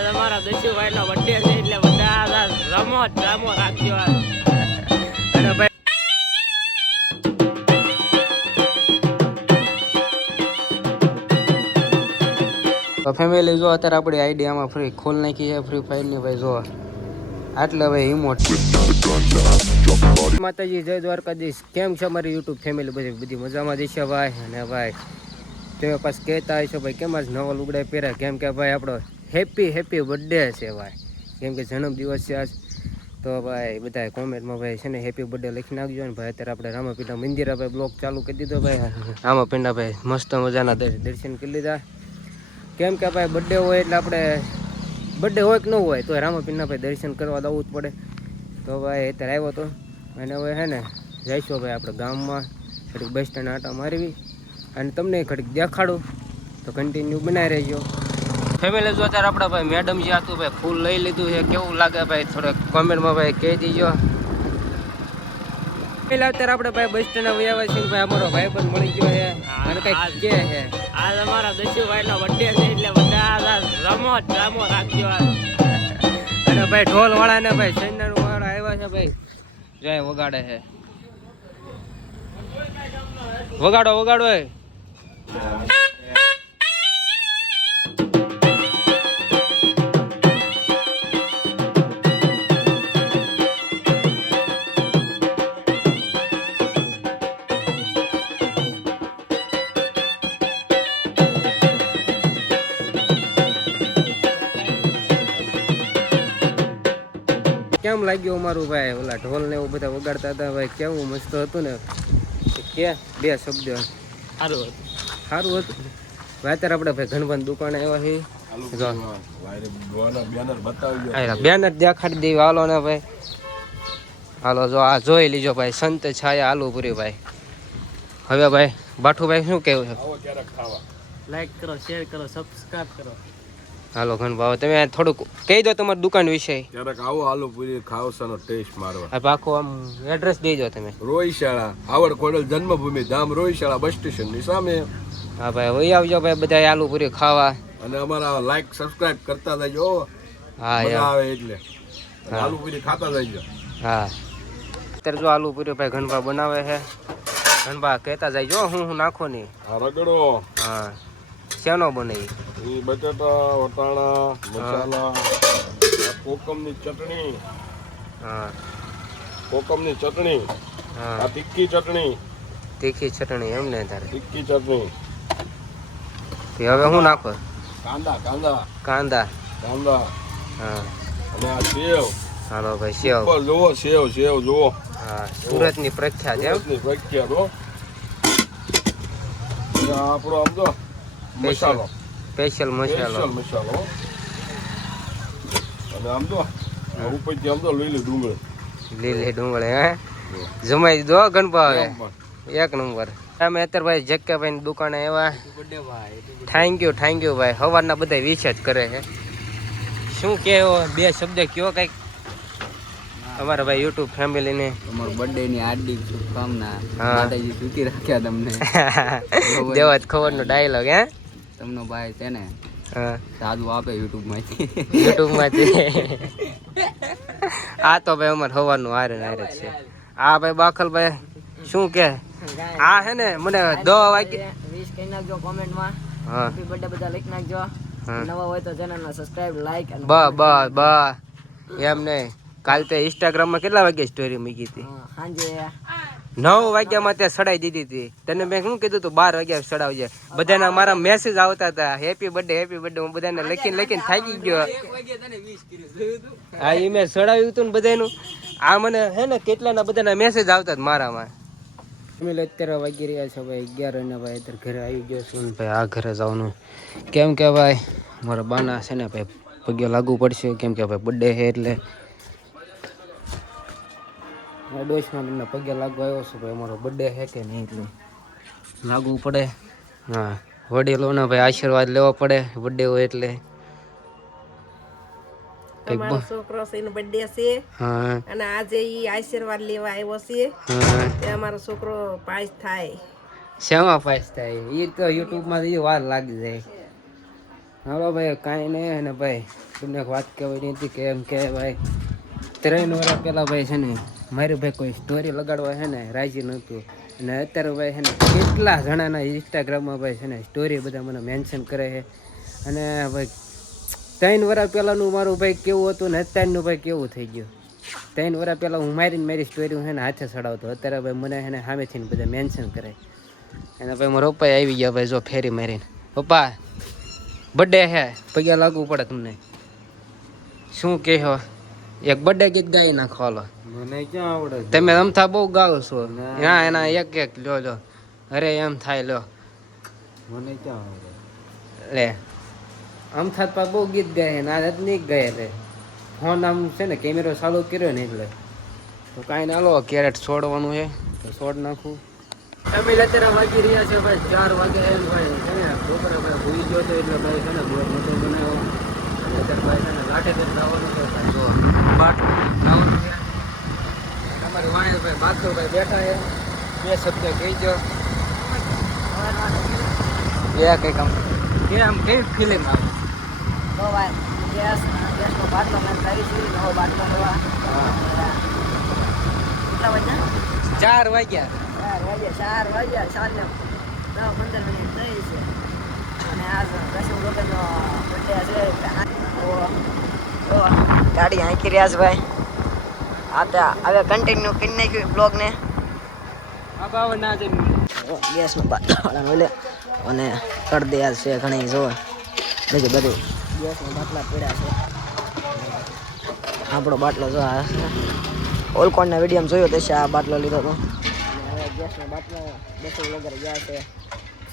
આજ અમારા દસ્યુભાઈ નો બર્થડે છે એટલે બધા રમો રાખજો અને ભાઈ તો ફેમિલી જો અત્યારે આપણી આઈડિયામાં ફ્રી ખોલ નાખી છે ફ્રી ફાયર ની ભાઈ જો આટલે ભાઈ ઇમોટ માતાજી જય દ્વારકાધીશ કેમ છે અમારી યુટ્યુબ ફેમિલી બધી મજામાં જશે ભાઈ અને ભાઈ તે પાસ કહેતા હશો ભાઈ કેમ આજ નવા લુગડા પહેર્યા કેમ કે ભાઈ આપણો હેપી બર્થડે છે ભાઈ કેમ કે જન્મદિવસ છે આજ તો ભાઈ બધા કોમેન્ટમાં ભાઈ છે ને હેપી બર્થડે લખી નાખજો ને ભાઈ અત્યારે આપણે રામાપીઠા મંદિરે ભાઈ બ્લોગ ચાલુ કરી દીધો ભાઈ રામાપીઠા ભાઈ મસ્ત મજાના દર્શન કરી લીધા કેમ કે ભાઈ બર્થડે હોય એટલે આપણે બર્થડે હોય કે ન હોય તો રામાપીઠના ભાઈ દર્શન કરવા જવું જ પડે તો ભાઈ અત્યારે આવ્યો હતો અને હવે છે ને જઈશું ભાઈ આપણે ગામમાં ઘડીક બસ સ્ટેન્ડ આટા મારવી અને તમને ઘડીક દેખાડું તો કન્ટિન્યુ બનાવી રહેજો ફેમિલી જો અત્યારે આપણે ભાઈ મેડમ જે હતું ભાઈ ફૂલ લઈ લીધું છે કેવું લાગે ભાઈ થોડોક કોમેન્ટમાં ભાઈ કહી દીજો પેલા અત્યારે આપણે ભાઈ બસ સ્ટેન્ડ આવ્યા છીએ ભાઈ અમારો ભાઈ પણ મળી ગયો છે અને કઈક કે છે આજ અમારા દસ્યુભાઈ નો બર્થડે છે એટલે બધા રમો રાખજો અને ભાઈ ઢોલ વાળા ને ભાઈ સૈન્યર વાળા આવ્યા છે ભાઈ જય વગાડે છે વગાડો કેમ લાગ્યું અમારું ભાઈ ઓલા ઢોલ ને એવું બધા વગાડતા હતા ભાઈ કેવું મસ્ત હતું ને કે બે શબ્દ સારું હતું ભાઈ અત્યારે આપણે ભાઈ ઘણભાઈ દુકાને આવ્યા છે બેનર દેખાડી દેવી હાલો ને ભાઈ હાલો જો આ જોઈ લીજો ભાઈ સંત છાયા આલુપુરી ભાઈ હવે ભાઈ બાઠુભાઈ શું કેવું છે લાઈક કરો શેર કરો સબસ્ક્રાઇબ કરો હાલો ઘનભાવ તમે થોડુંક કહી દો તમારી દુકાન વિશે ક્યારેક આવો આલુપુરી ખાવસાનો ટેસ્ટ મારવા આખું આમ એડ્રેસ દેજો તમે રોહિશાળા આવડ ખોડલ જન્મભૂમિ ધામ રોહિશાળા બસ સ્ટેશન ની સામે હા ભાઈ વહી આવજો ભાઈ બધા આલુપુરી ખાવા અને અમારા લાઈક સબસ્ક્રાઇબ કરતા જજો હા આવે એટલે આલુપુરી ખાતા જજો હા અત્યારે જો આલુપુરી ભાઈ ઘનભા બનાવે છે ઘનભા કહેતા જાય જો હું નાખો નહીં આ રગડો હા શેનો બનાવી બટાટા વટાણા મસાલા કોકમની ચટણી હા કોકમની ચટણી આ તીખી ચટણી એમ ને તારે તીખી ચટણી હવે હું નાખો કાંદા હા અને આ સેવ હાલો ભાઈ સેવ જુઓ સેવ જુઓ હા સુરતની પ્રખ્યાત હો આપણો આમ તો મસાલો સ્પેશિયલ મસાલો અને આમ તો ઉપરથી આમ તો લીલી ડુંગળી હે જમાઈ દો ગણપા હવે એક નંબર અમે અત્યારે ભાઈ જક્કાભાઈ ની દુકાને આવ્યા થેન્ક યુ ભાઈ સવારના બધા વિશ જ કરે છે શું કેવો બે શબ્દ કયો કઈક અમારા ભાઈ યુટ્યુબ ફેમિલી ને તમારો બર્થડે ની હાર્દિક શુભકામના માતાજી સુખી રાખ્યા તમને દેવત ખબર નો ડાયલોગ હે તમનો ભાઈ છે ને સાદું આપે યુટ્યુબ માંથી આ તો ભાઈ અમારે સવારનું હારે છે આ ભાઈ બાખલભાઈ શું કે આ હે ને મને 10 વાગે વિશ કહી નાખજો કોમેન્ટ માં હેપી બર્થડે બધા લખી નાખજો નવા હોય તો ચેનલ ને સબસ્ક્રાઇબ લાઈક અને બા એમ નહીં કાલ તે ઇન્સ્ટાગ્રામ માં કેટલા વાગે સ્ટોરી મૂકી હતી સાંજે 9 વાગ્યામાં ત્યાં સડાઈ દીધી હતી તને મેં શું કીધું તું 12 વાગ્યા સડાવજે બધાના મારા મેસેજ આવતા હતા હેપી બર્થડે હું બધાને લખીને થાકી ગયો હા એ મેં સડાવ્યું હતું ને બધાનું આ મને હે ને કેટલાના બધાના મેસેજ આવતા હતા મારામાં અત્યારે વાગી રહ્યા છે ભાઈ 11 અને ભાઈ અત્યારે ઘરે આવી ગયો છું ને ભાઈ આ ઘરે જવાનું કેમ કે ભાઈ મારા બાના છે ને ભાઈ પગે લાગવું પડશે કેમ કે ભાઈ બર્થડે છે એટલે ડોશમાં તમને પગે લાગવા આવ્યો છું ભાઈ અમારો બર્થડે છે કે નહીં એટલું લાગવું પડે હા વડીલોના ભાઈ આશીર્વાદ લેવા પડે બર્થડે હોય એટલે તમારો છોકરો છે એનો બર્થડે છે અને આજે ઈ આશીર્વાદ લેવા આવ્યો છે તે અમારો છોકરો પાસ થાય શેમાં પાસ થાય એ તો યુટ્યુબ માં વાર લાગી જાય હાલો ભાઈ કાંઈ નહીં. અને ભાઈ તમને એક વાત કહેવાની હતી કે એમ કે ભાઈ 3 વર્ષ પહેલાં ભાઈ છે ને મારી ભાઈ કોઈ સ્ટોરી લગાડવા છે ને રાજી નહોતું. અને અત્યારે ભાઈ છે ને કેટલા જણાના ઇન્સ્ટાગ્રામમાં ભાઈ છે ને સ્ટોરી બધા મને મેન્શન કરે છે. અને ભાઈ 3 વર્ષ પહેલાંનું મારું ભાઈ કેવું હતું ને અત્યારનું ભાઈ કેવું થઈ ગયું. 3 વર્ષ પહેલાં હું મારી સ્ટોરી છે ને હાથે ચડાવતો. અત્યારે ભાઈ મને છે ને સામેથી બધા મેન્શન કરે. અને ભાઈ મારા પપ્પા આવી ગયા ભાઈ જો ફેરી મારીને. પપ્પા બર્થડે છે પૈસા લાગવું પડે તમને. શું કહો એક બર્થડે ગીત ગાઈ નાખો હાલો. મને ક્યાં આવડે તમે અમથા બહુ ગાવ છો. હા એના એક લો અરે એમ થાય લો મને ક્યાં આવડે લે અમથા પા બહુ ગીત ગાય ને આજ નહીં ગાય. રે ફોન આમ છે ને કેમેરો ચાલુ કર્યો ને એટલે તો કાંઈ ના લો કેરેટ છોડવાનું છે તો છોડ નાખું. તમે અત્યારે વાગી રહ્યા છે ભાઈ 4 વાગે એમ ભાઈ છે ને બપોરે ભાઈ ભૂલી ગયો તો એટલે ભાઈ છે ને બ્લોગ નતો બનાવ્યો. અત્યારે ભાઈ છે ને લાઠે કરી લાવવાનું છે ભાઈ જો બાટ લાવવાનું છે. અમારી વાણી ભાઈ બાતો ભાઈ બેઠા છે. 2 શબ્દ કહી દો કઈ કામ કેમ કેવી ફિલિંગ આવે. તો ભાઈ ગેસનો બાટલો મેં કરી છે નવો બાટલો લેવા. કેટલા વાગ્યા? 4 વાગ્યા. 4 વાગ્યા 4 15 મિનિટ થઈ છે. અને આજ કશું લોકોનો બર્થડે છે. તો ગાડી હાંકી રહ્યા છે ભાઈ. આ તો હવે કન્ટિન્યુ કરી નાખ્યું બ્લોગને. આ બાવ ના જમી ગેસનો બાટલો લે અને કરી દે છે ઘણી જો બીજું બધું ગેસના બાટલા પડ્યા છે. આપણો બાટલો જો આ ઓલકોનના વિડીયોમાં જોયો તો આ બાટલો લીધો હતો. હવે ગેસનો બાટલો 200 વગર ગયા છે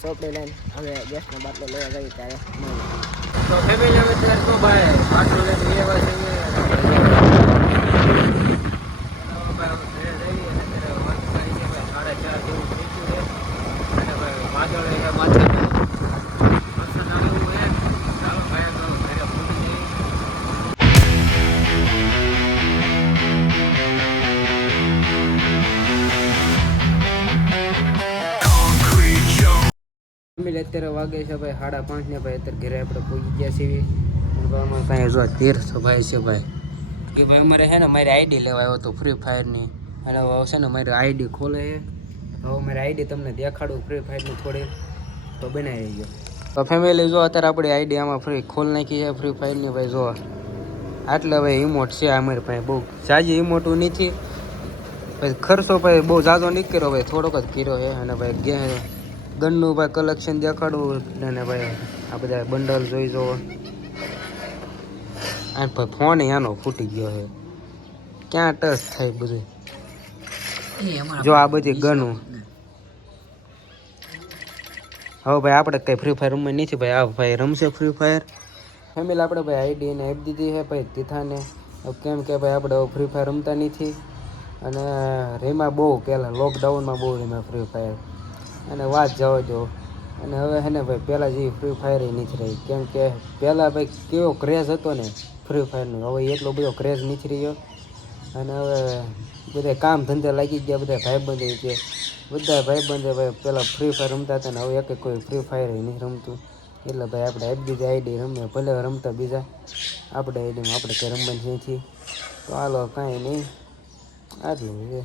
સોપડી લઈને. હવે ગેસનો બાટલો લેવા જઈએ ત્યારે તો ફેમિલી અમે ત્યારે તો ભાઈ બાટલો લઈને લેવા જઈએ. અત્યારે વાગે છે ભાઈ 5:30 ને ભાઈ અત્યારે ઘરે આપણે પહોંચી ગયા છીએ. કાંઈ જો તીર્થ ભાઈ છે ભાઈ કે ભાઈ અમારે છે ને મારી આઈડી લેવા આવ્યો હતો ફ્રી ફાયરની. અને હવે છે ને મારી આઈડી ખોલે છે. હવે મારી આઈડી તમને દેખાડું ફ્રી ફાયરની થોડી તો બનાવી ગયો. તો ફેમિલી જો અત્યારે આપણી આઈડી આમાં ફ્રી ખોલ નાખી છે ફ્રી ફાયરની ભાઈ. જો આટલે ભાઈ ઇમોટ છે અમારી પાસે બહુ જાજી ઇમોટું નથી. ભાઈ ખર્ચો ભાઈ બહુ ઝાઝો નહીં કર્યો ભાઈ થોડોક જ કર્યો છે. અને ભાઈ ગનનું ભાઈ કલેક્શન દેખાડવું. અને ભાઈ આ બધા બંડલ જોઈ જવો. આ ભાઈ ફોન આનો ફૂટી ગયો છે ક્યાં ટચ થાય બધું. જો આ બધી ગનું હવે ભાઈ આપણે કંઈ ફ્રી ફાયર રમવા નથી ભાઈ. આ ભાઈ રમશે ફ્રી ફાયર. ફેમિલી આપણે ભાઈ આઈડી એને આપી દીધી છે ભાઈ તીથાને. કેમ કે ભાઈ આપણે હવે ફ્રી ફાયર રમતા નથી. અને રેમાં બહુ પહેલાં લોકડાઉનમાં બહુ રેમાં ફ્રી ફાયર. અને વાત જવા દો. અને હવે છે ને ભાઈ પહેલાં જેવી ફ્રી ફાયર નથી રહી. કેમ કે પહેલાં ભાઈ કેવો ક્રેઝ હતો ને ફ્રી ફાયરનો હવે એટલો બધો ક્રેઝ નથી રહ્યો. અને હવે બધા કામ ધંધા લાગી ગયા. બધા ભાઈબંધો છે બધા ભાઈબંધો ભાઈ પહેલાં ફ્રી ફાયર રમતા હતા ને હવે એક કોઈ ફ્રી ફાયર નથી રમતું. એટલે ભાઈ આપણે આપી દીધી આઈડી રમીએ ભલે રમતા બીજા આપણે આઈડીમાં આપણે કંઈ રમવાની નથી. તો હાલો કાંઈ નહીં આટલું છે.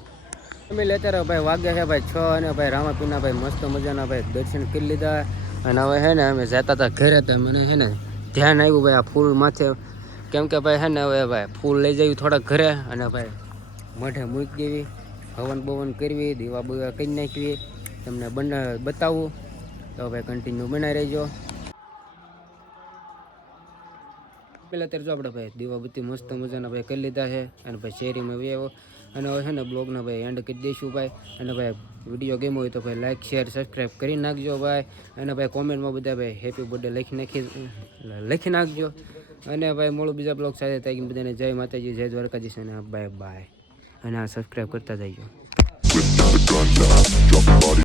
ફેમિલી અત્યારે ભાઈ વાગ્યા છે ભાઈ 6 અને ભાઈ રામાપીના ભાઈ મસ્ત મજાના ભાઈ દર્શન કરી લીધા. અને હવે છે ને અમે જતા હતા ઘરે હતા. મને છે ને ધ્યાન આવ્યું ભાઈ આ ફૂલ માથે. કેમ કે ભાઈ છે ને હવે ભાઈ ફૂલ લઈ જવી થોડાક ઘરે. અને ભાઈ મોઢે મૂકી દેવી હવન બવન કરવી દીવા બવા કરી નાખવી. તમને બતાવું તો ભાઈ કન્ટિન્યુ બનાવી રહેજો. પહેલાં અત્યારે જો આપણે ભાઈ દીવા બત્તી મસ્ત મજાના ભાઈ કરી લીધા છે. અને ભાઈ શેરીમાં વેવો. અને હવે છે ને બ્લોગના ભાઈ એન્ડ કરી દઈશું ભાઈ. અને ભાઈ વિડીયો ગેમ હોય તો ભાઈ લાઈક શેર સબસ્ક્રાઈબ કરી નાખજો ભાઈ. અને ભાઈ કોમેન્ટમાં બધા ભાઈ હેપી બર્થડે લખી નાખજો. અને ભાઈ મળું બીજા બ્લોગ સાથે ત્યાં બધાને જય માતાજી જય દ્વારકાજી અને બાય બાય. અને આ સબસ્ક્રાઈબ કરતા જઈજો.